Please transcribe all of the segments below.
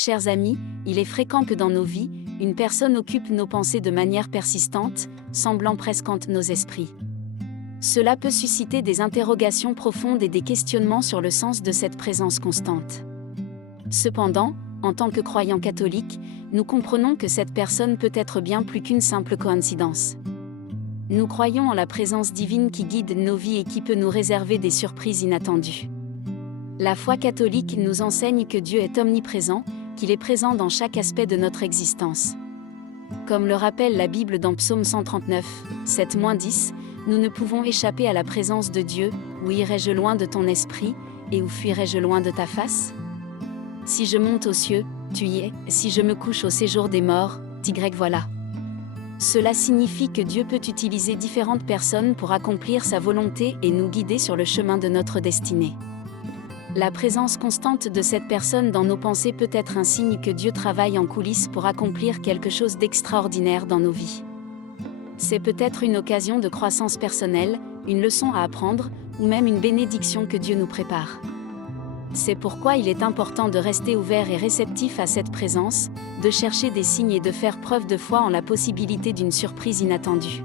Chers amis, il est fréquent que dans nos vies, une personne occupe nos pensées de manière persistante, semblant presque hanter nos esprits. Cela peut susciter des interrogations profondes et des questionnements sur le sens de cette présence constante. Cependant, en tant que croyants catholiques, nous comprenons que cette personne peut être bien plus qu'une simple coïncidence. Nous croyons en la présence divine qui guide nos vies et qui peut nous réserver des surprises inattendues. La foi catholique nous enseigne que Dieu est omniprésent, qu'il est présent dans chaque aspect de notre existence. Comme le rappelle la Bible dans Psaume 139, 7-10, nous ne pouvons échapper à la présence de Dieu. Où irai-je loin de ton esprit, et où fuirai-je loin de ta face? Si je monte aux cieux, tu y es, si je me couche au séjour des morts, t'y voilà. Cela signifie que Dieu peut utiliser différentes personnes pour accomplir sa volonté et nous guider sur le chemin de notre destinée. La présence constante de cette personne dans nos pensées peut être un signe que Dieu travaille en coulisses pour accomplir quelque chose d'extraordinaire dans nos vies. C'est peut-être une occasion de croissance personnelle, une leçon à apprendre, ou même une bénédiction que Dieu nous prépare. C'est pourquoi il est important de rester ouvert et réceptif à cette présence, de chercher des signes et de faire preuve de foi en la possibilité d'une surprise inattendue.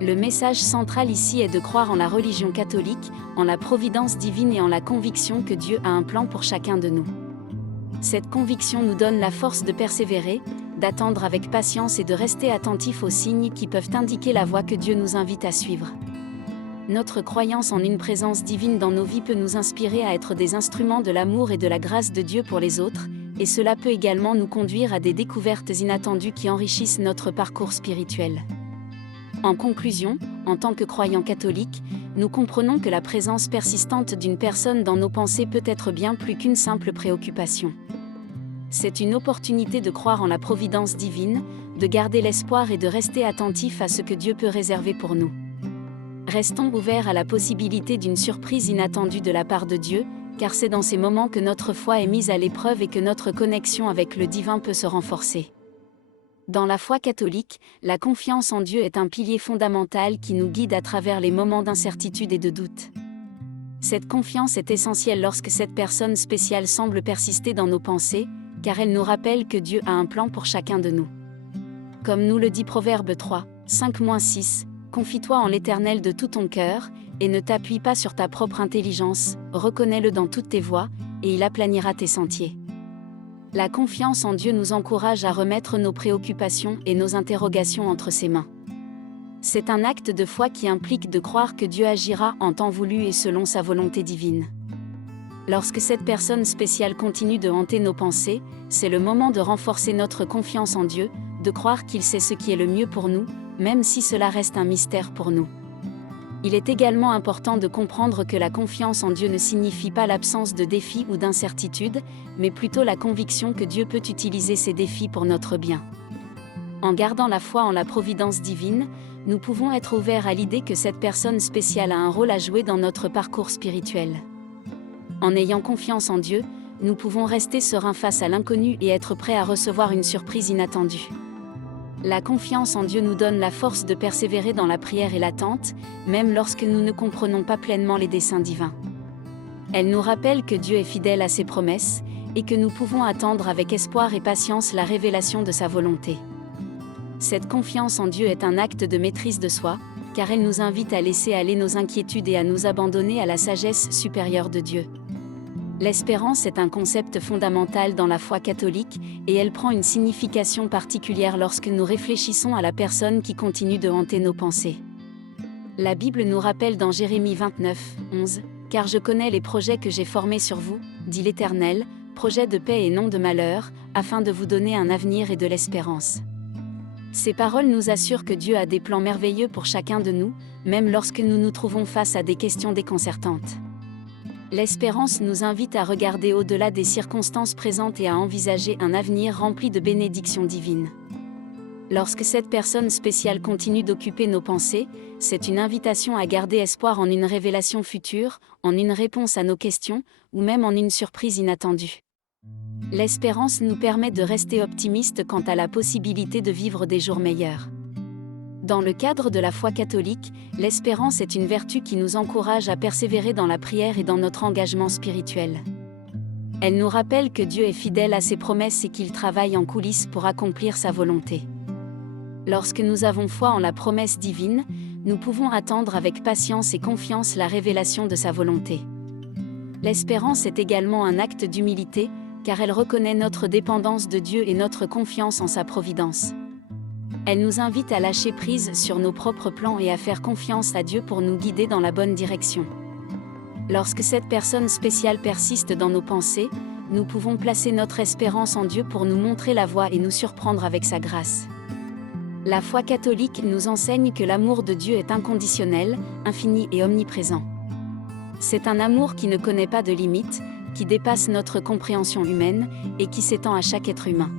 Le message central ici est de croire en la religion catholique, en la providence divine et en la conviction que Dieu a un plan pour chacun de nous. Cette conviction nous donne la force de persévérer, d'attendre avec patience et de rester attentifs aux signes qui peuvent indiquer la voie que Dieu nous invite à suivre. Notre croyance en une présence divine dans nos vies peut nous inspirer à être des instruments de l'amour et de la grâce de Dieu pour les autres, et cela peut également nous conduire à des découvertes inattendues qui enrichissent notre parcours spirituel. En conclusion, en tant que croyants catholiques, nous comprenons que la présence persistante d'une personne dans nos pensées peut être bien plus qu'une simple préoccupation. C'est une opportunité de croire en la providence divine, de garder l'espoir et de rester attentifs à ce que Dieu peut réserver pour nous. Restons ouverts à la possibilité d'une surprise inattendue de la part de Dieu, car c'est dans ces moments que notre foi est mise à l'épreuve et que notre connexion avec le divin peut se renforcer. Dans la foi catholique, la confiance en Dieu est un pilier fondamental qui nous guide à travers les moments d'incertitude et de doute. Cette confiance est essentielle lorsque cette personne spéciale semble persister dans nos pensées, car elle nous rappelle que Dieu a un plan pour chacun de nous. Comme nous le dit Proverbe 3, 5-6, confie-toi en l'Éternel de tout ton cœur, et ne t'appuie pas sur ta propre intelligence, reconnais-le dans toutes tes voies, et il aplanira tes sentiers. La confiance en Dieu nous encourage à remettre nos préoccupations et nos interrogations entre ses mains. C'est un acte de foi qui implique de croire que Dieu agira en temps voulu et selon sa volonté divine. Lorsque cette personne spéciale continue de hanter nos pensées, c'est le moment de renforcer notre confiance en Dieu, de croire qu'il sait ce qui est le mieux pour nous, même si cela reste un mystère pour nous. Il est également important de comprendre que la confiance en Dieu ne signifie pas l'absence de défis ou d'incertitudes, mais plutôt la conviction que Dieu peut utiliser ces défis pour notre bien. En gardant la foi en la providence divine, nous pouvons être ouverts à l'idée que cette personne spéciale a un rôle à jouer dans notre parcours spirituel. En ayant confiance en Dieu, nous pouvons rester sereins face à l'inconnu et être prêts à recevoir une surprise inattendue. La confiance en Dieu nous donne la force de persévérer dans la prière et l'attente, même lorsque nous ne comprenons pas pleinement les desseins divins. Elle nous rappelle que Dieu est fidèle à ses promesses, et que nous pouvons attendre avec espoir et patience la révélation de sa volonté. Cette confiance en Dieu est un acte de maîtrise de soi, car elle nous invite à laisser aller nos inquiétudes et à nous abandonner à la sagesse supérieure de Dieu. L'espérance est un concept fondamental dans la foi catholique, et elle prend une signification particulière lorsque nous réfléchissons à la personne qui continue de hanter nos pensées. La Bible nous rappelle dans Jérémie 29, 11, « Car je connais les projets que j'ai formés sur vous, dit l'Éternel, projets de paix et non de malheur, afin de vous donner un avenir et de l'espérance. » Ces paroles nous assurent que Dieu a des plans merveilleux pour chacun de nous, même lorsque nous nous trouvons face à des questions déconcertantes. L'espérance nous invite à regarder au-delà des circonstances présentes et à envisager un avenir rempli de bénédictions divines. Lorsque cette personne spéciale continue d'occuper nos pensées, c'est une invitation à garder espoir en une révélation future, en une réponse à nos questions, ou même en une surprise inattendue. L'espérance nous permet de rester optimistes quant à la possibilité de vivre des jours meilleurs. Dans le cadre de la foi catholique, l'espérance est une vertu qui nous encourage à persévérer dans la prière et dans notre engagement spirituel. Elle nous rappelle que Dieu est fidèle à ses promesses et qu'il travaille en coulisses pour accomplir sa volonté. Lorsque nous avons foi en la promesse divine, nous pouvons attendre avec patience et confiance la révélation de sa volonté. L'espérance est également un acte d'humilité, car elle reconnaît notre dépendance de Dieu et notre confiance en sa providence. Elle nous invite à lâcher prise sur nos propres plans et à faire confiance à Dieu pour nous guider dans la bonne direction. Lorsque cette personne spéciale persiste dans nos pensées, nous pouvons placer notre espérance en Dieu pour nous montrer la voie et nous surprendre avec sa grâce. La foi catholique nous enseigne que l'amour de Dieu est inconditionnel, infini et omniprésent. C'est un amour qui ne connaît pas de limites, qui dépasse notre compréhension humaine, et qui s'étend à chaque être humain.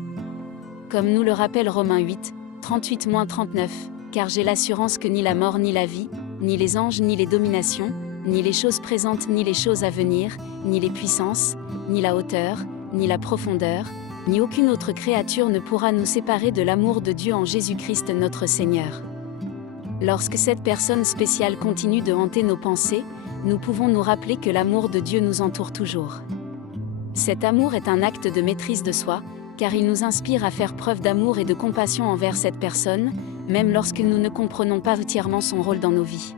Comme nous le rappelle Romains 8, 38-39, car j'ai l'assurance que ni la mort ni la vie, ni les anges ni les dominations, ni les choses présentes ni les choses à venir, ni les puissances, ni la hauteur, ni la profondeur, ni aucune autre créature ne pourra nous séparer de l'amour de Dieu en Jésus-Christ notre Seigneur. Lorsque cette personne spéciale continue de hanter nos pensées, nous pouvons nous rappeler que l'amour de Dieu nous entoure toujours. Cet amour est un acte de maîtrise de soi, car il nous inspire à faire preuve d'amour et de compassion envers cette personne, même lorsque nous ne comprenons pas entièrement son rôle dans nos vies.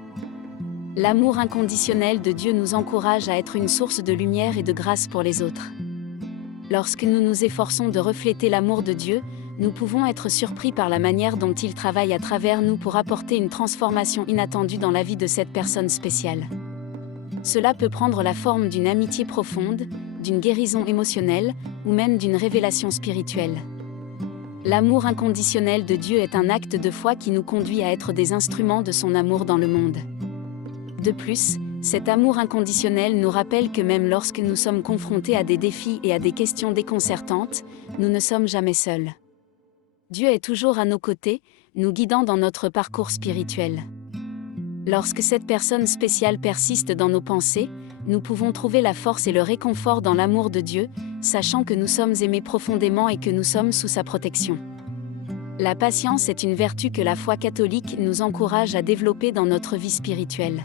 L'amour inconditionnel de Dieu nous encourage à être une source de lumière et de grâce pour les autres. Lorsque nous nous efforçons de refléter l'amour de Dieu, nous pouvons être surpris par la manière dont il travaille à travers nous pour apporter une transformation inattendue dans la vie de cette personne spéciale. Cela peut prendre la forme d'une amitié profonde, d'une guérison émotionnelle, ou même d'une révélation spirituelle. L'amour inconditionnel de Dieu est un acte de foi qui nous conduit à être des instruments de son amour dans le monde. De plus, cet amour inconditionnel nous rappelle que même lorsque nous sommes confrontés à des défis et à des questions déconcertantes, nous ne sommes jamais seuls. Dieu est toujours à nos côtés, nous guidant dans notre parcours spirituel. Lorsque cette personne spéciale persiste dans nos pensées, nous pouvons trouver la force et le réconfort dans l'amour de Dieu, sachant que nous sommes aimés profondément et que nous sommes sous sa protection. La patience est une vertu que la foi catholique nous encourage à développer dans notre vie spirituelle.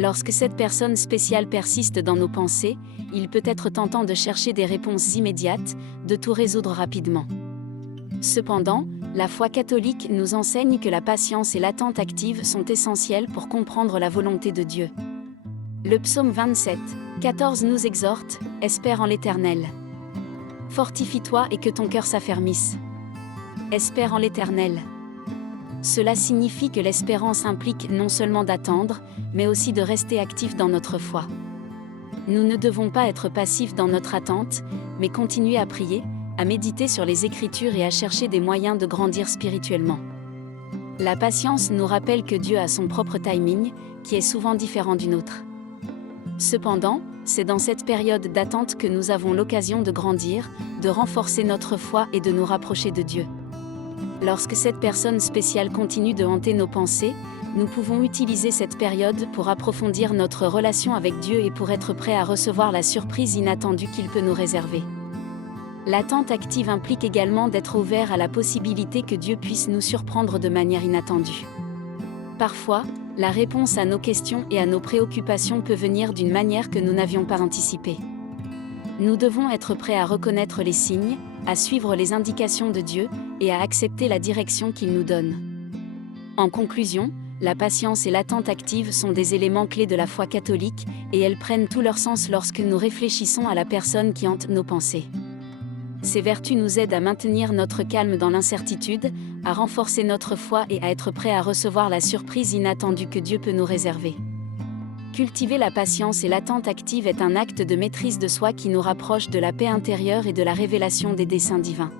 Lorsque cette personne spéciale persiste dans nos pensées, il peut être tentant de chercher des réponses immédiates, de tout résoudre rapidement. Cependant, la foi catholique nous enseigne que la patience et l'attente active sont essentielles pour comprendre la volonté de Dieu. Le psaume 27, 14 nous exhorte, « Espère en l'Éternel. Fortifie-toi et que ton cœur s'affermisse. Espère en l'Éternel. » Cela signifie que l'espérance implique non seulement d'attendre, mais aussi de rester actif dans notre foi. Nous ne devons pas être passifs dans notre attente, mais continuer à prier, à méditer sur les Écritures et à chercher des moyens de grandir spirituellement. La patience nous rappelle que Dieu a son propre timing, qui est souvent différent du nôtre. Cependant, c'est dans cette période d'attente que nous avons l'occasion de grandir, de renforcer notre foi et de nous rapprocher de Dieu. Lorsque cette personne spéciale continue de hanter nos pensées, nous pouvons utiliser cette période pour approfondir notre relation avec Dieu et pour être prêts à recevoir la surprise inattendue qu'il peut nous réserver. L'attente active implique également d'être ouvert à la possibilité que Dieu puisse nous surprendre de manière inattendue. Parfois, la réponse à nos questions et à nos préoccupations peut venir d'une manière que nous n'avions pas anticipée. Nous devons être prêts à reconnaître les signes, à suivre les indications de Dieu, et à accepter la direction qu'il nous donne. En conclusion, la patience et l'attente active sont des éléments clés de la foi catholique, et elles prennent tout leur sens lorsque nous réfléchissons à la personne qui hante nos pensées. Ces vertus nous aident à maintenir notre calme dans l'incertitude, à renforcer notre foi et à être prêts à recevoir la surprise inattendue que Dieu peut nous réserver. Cultiver la patience et l'attente active est un acte de maîtrise de soi qui nous rapproche de la paix intérieure et de la révélation des desseins divins.